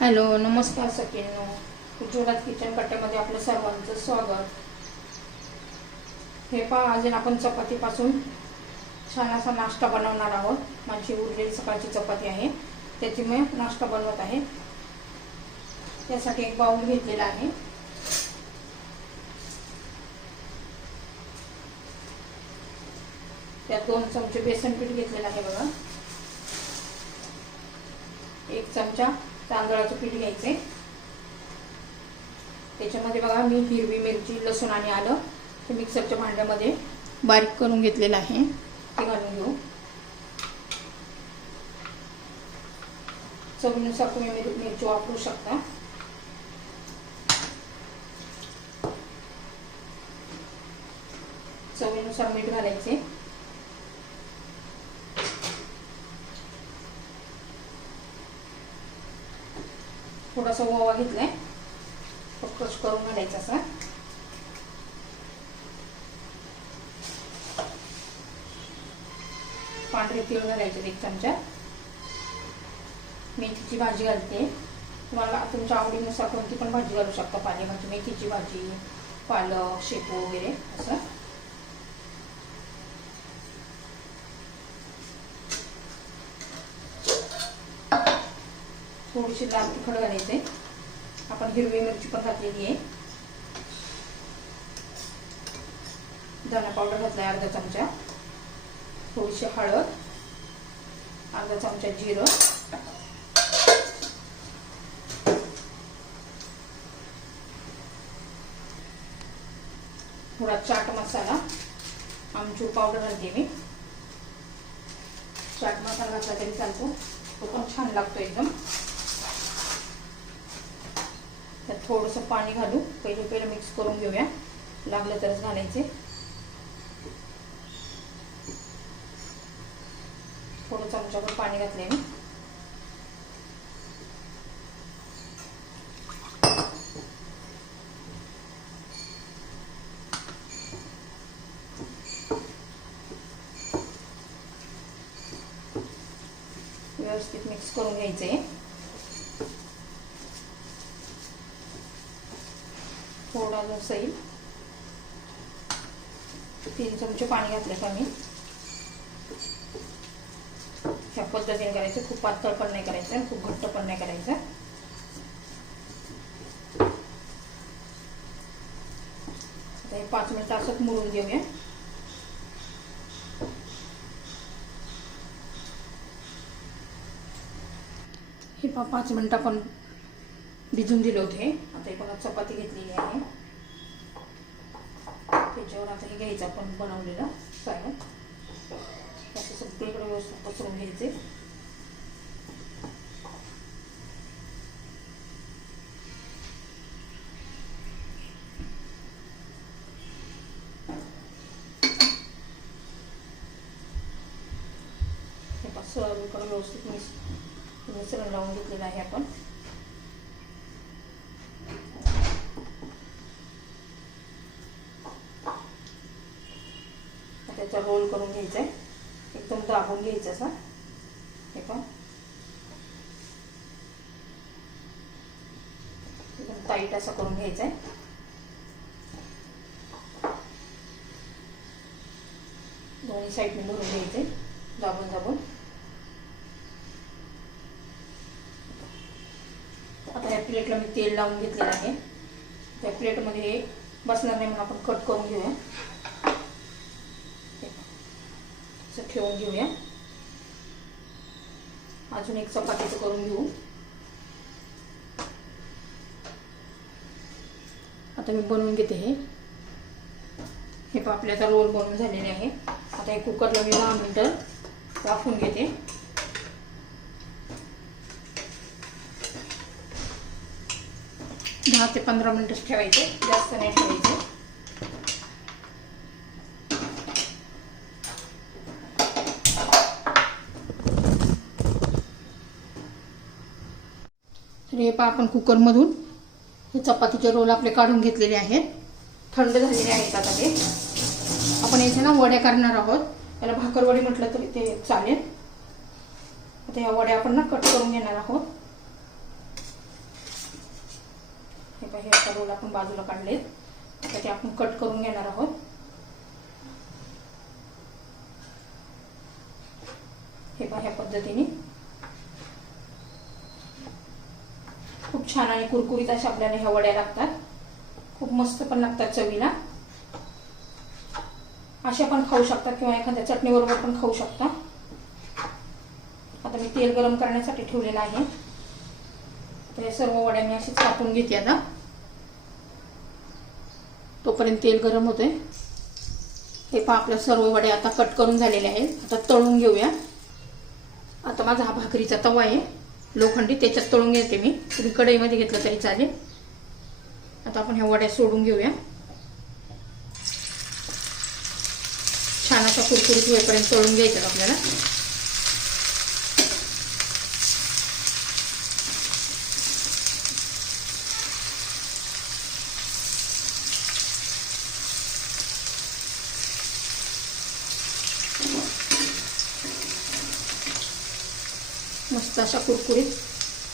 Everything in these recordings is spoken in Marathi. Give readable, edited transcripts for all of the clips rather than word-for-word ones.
हॅलो, नमस्कार सगळ्यांनो. उज्ज्वलात किचन कट्ट्यामध्ये आपलं सर्वांचं स्वागत. हे पहा, आज आपण चपातीपासून छान असा नाश्ता बनवणार आहोत. माझी उरलेली सकाळची चपाती आहे, त्याची मी नाश्ता बनवत आहे. त्यासाठी एक बाउल घेतलेला आहे. त्यात 2 चमचे बेसन पीठ घेतलेलं आहे बघा. 1 चमचा तांदळाचं पीठ घ्यायचे. त्याच्यामध्ये बघा मी हिरवी मिरची, लसूण आणि आलं हे मिक्सरच्या भांड्यामध्ये बारीक करून घेतलेलं आहे, ते घालून घेऊ. चवीनुसार तुम्ही मिरची वापरू शकता. चवीनुसार मीठ घालायचे. थोडासा ओवा घेतलाय, क्रश करून घालायचा असा. पांढरे तीळ घालायचे 1 चमचा. मेथीची भाजी घालते. तुम्हाला तुमच्या आवडीनुसार कोणती पण भाजी घालू शकता. पालेभाजी, मेथीची भाजी, पालक, शेपू वगैरे असं. थोडीशी लाल तिखट घालायचे. आपण हिरवी मिरची पण घातलेली आहे. धना पावडर घातलाय अर्धा चमचा. थोडीशी हळद, अर्धा चमचा जिरं, थोडा चाट मसाला, आमचूर पावडर घालते मी. चाट मसाला घातला तरी चालतो, तो पण छान लागतो एकदम. त्यात थोडंसं पाणी घालू. पहिले मिक्स करून घेऊया. लागलं तरच घालायचे. थोडं चमचाभर पाणी घातले मी. व्यवस्थित मिक्स करून घ्यायचे. थोडा जो सैल 3 चमचे पाणी घातले का मी. ह्या पद्धतीने करायचं. खूप पातळ पण नाही करायचं, खूप घट्ट पण नाही करायचं. आता हे 5 मिनिट असंच मुरून घेऊया. हे 5 मिनिट आपण भिजून दिले होते. आता हे बघा चपाती घेतलेली आहे. त्याच्यावर आता हे घ्यायचं आपण बनवलेलं सारण. असं सगळीकडे व्यवस्थित पसरून घ्यायचे. हे पाच सगळीकडे व्यवस्थित मिश्रण लावून घेतलेलं आहे आपण. त्याचा रोल करून घ्यायचा आहे. एकदम दाबून घ्यायचं असं. हे पण एकदम टाईट असं करून घ्यायचं आहे. दोन्ही साईडने भरून घ्यायचे दाबून दाबून. आता या प्लेटला मी तेल लावून घेतलेलं आहे. त्या प्लेटमध्ये हे बसणार नाही म्हणून आपण कट करून घेऊया. ठेवून घेऊया. अजून एक चपातीचं करून घेऊ. आता मी बनवून घेते हे पापल्याचा रोल बनवून झालेले आहे. आता हे कुकरला मी 10 मिनिटं वाफवून घेते. दहा ते 15 मिनिटच ठेवायचे, जास्त नाही ठेवायचे. हे पहा, आपण कुकरमधून हे चपातीचे रोल आपले काढून घेतलेले आहेत. थंड झालेले आहेत. आता ते आपण याचे ना वड्या करणार आहोत. याला भाकरवडी म्हटलं तरी ते चालेल. आता या वड्या आपण ना कट करून घेणार आहोत. हे आता रोल आपण बाजूला काढलेत. आता ते आपण कट करून घेणार आहोत. हे पहा ह्या पद्धतीने खूप छान आणि कुरकुरीत अशा आपल्याला ह्या वड्या लागतात. खूप मस्त पण लागतात चवीला. अशा पण खाऊ शकता किंवा एखाद्या चटणी बरोबर पण खाऊ शकता. आता मी तेल गरम करण्यासाठी ठेवलेलं आहे. तर या सर्व वड्या मी अशीच कापून घेते. आता तोपर्यंत तेल गरम होते. हे पहा आपल्या सर्व वड्या आता कट करून झालेले आहेत. आता तळून घेऊया. आता माझा हा भाकरीचा तवा आहे लोखंडी, त्याच्यात तळून घेते मी. तुम्ही कढईमध्ये घेतलं तरी चालेल. आता आपण ह्या वड्या सोडून घेऊया. छान अशा कुरकुरीत होईपर्यंत तळून घ्यायचं आपल्याला. मस्त अशा कुरकुरीत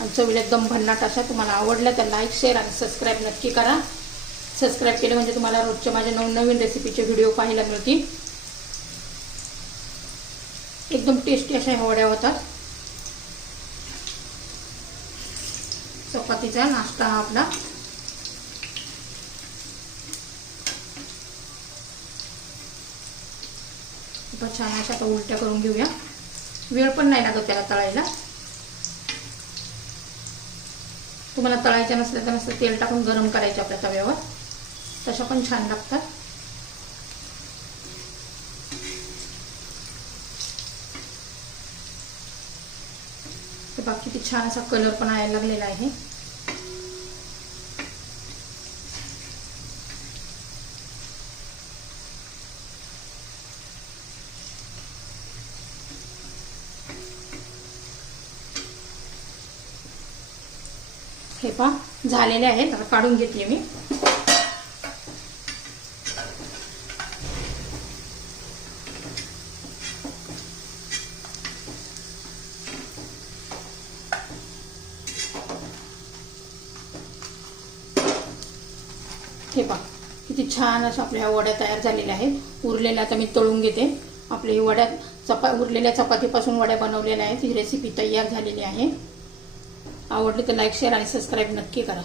आणि चवीला एकदम भन्नाट अशा. तुम्हाला आवडल्या तर लाईक, शेअर आणि सबस्क्राईब नक्की करा. सबस्क्राईब केले म्हणजे तुम्हाला रोजच्या माझ्या नवनवीन रेसिपीचे व्हिडिओ पाहायला मिळतील. एकदम टेस्टी अशा ह्या वड्या होतात. चपातीचा नाश्ता हा आपला. छान अशा आता उलट्या करून घेऊया. वेळ पण नाही लागत त्याला तळायला. तुम्हाला तळायच्या नसल्या तर नुसतं तेल टाकून गरम करायचे आपल्या तव्यावर, तशा पण छान लागतात. ते बाकी किती छान असा कलर पण यायला लागलेला आहे. हे पहा झालेले आहेत. आता काढून घेतले मी. हे पहा किती छान अशा आपल्या वड्या तयार झालेल्या आहेत. उरलेल्या आता मी तळून घेते. आपल्या वड्या उरलेल्या चपातीपासून वड्या बनवलेल्या आहेत. ही रेसिपी तयार झालेली आहे. आवडली तर लाईक, शेअर आणि सबस्क्राईब नक्की करा.